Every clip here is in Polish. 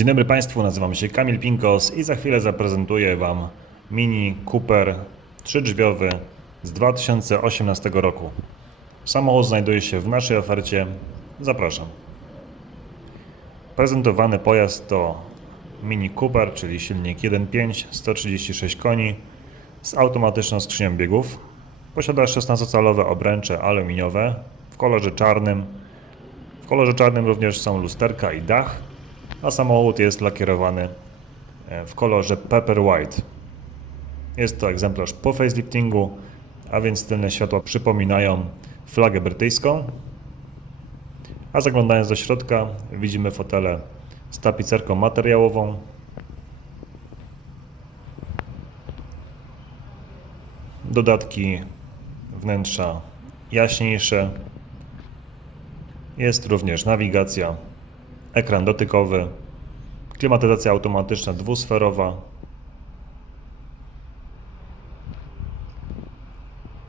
Dzień dobry Państwu, nazywam się Kamil Pinkos i za chwilę zaprezentuję Wam Mini Cooper trzydrzwiowy z 2018 roku. Samochód znajduje się w naszej ofercie. Zapraszam. Prezentowany pojazd to Mini Cooper, czyli silnik 1.5, 136 koni z automatyczną skrzynią biegów. Posiada 16-calowe obręcze aluminiowe w kolorze czarnym. W kolorze czarnym również są lusterka i dach, a samochód jest lakierowany e, w kolorze Pepper White. Jest to egzemplarz po faceliftingu, a więc tylne światła przypominają flagę brytyjską. A zaglądając do środka widzimy fotele z tapicerką materiałową. Dodatki wnętrza jaśniejsze. Jest również nawigacja, ekran dotykowy, klimatyzacja automatyczna dwusferowa.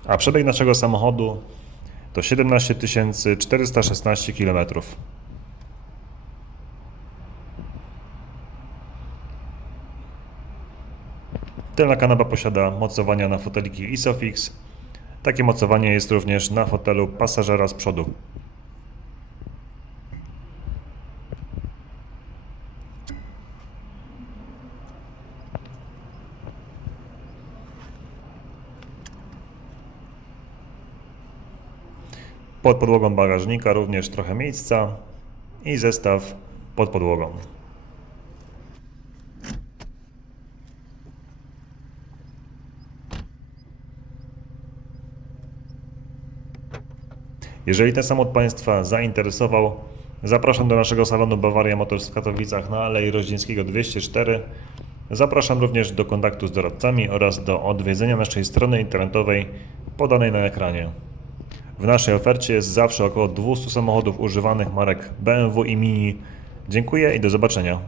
A przebieg naszego samochodu to 17 416 km. Tylna kanapa posiada mocowania na foteliki Isofix. Takie mocowanie jest również na fotelu pasażera z przodu. Pod podłogą bagażnika również trochę miejsca i zestaw pod podłogą. Jeżeli ten samochód Państwa zainteresował, zapraszam do naszego salonu Bawaria Motors w Katowicach na Alei Roździńskiego 204. Zapraszam również do kontaktu z doradcami oraz do odwiedzenia naszej strony internetowej podanej na ekranie. W naszej ofercie jest zawsze około 200 samochodów używanych marek BMW i Mini. Dziękuję i do zobaczenia.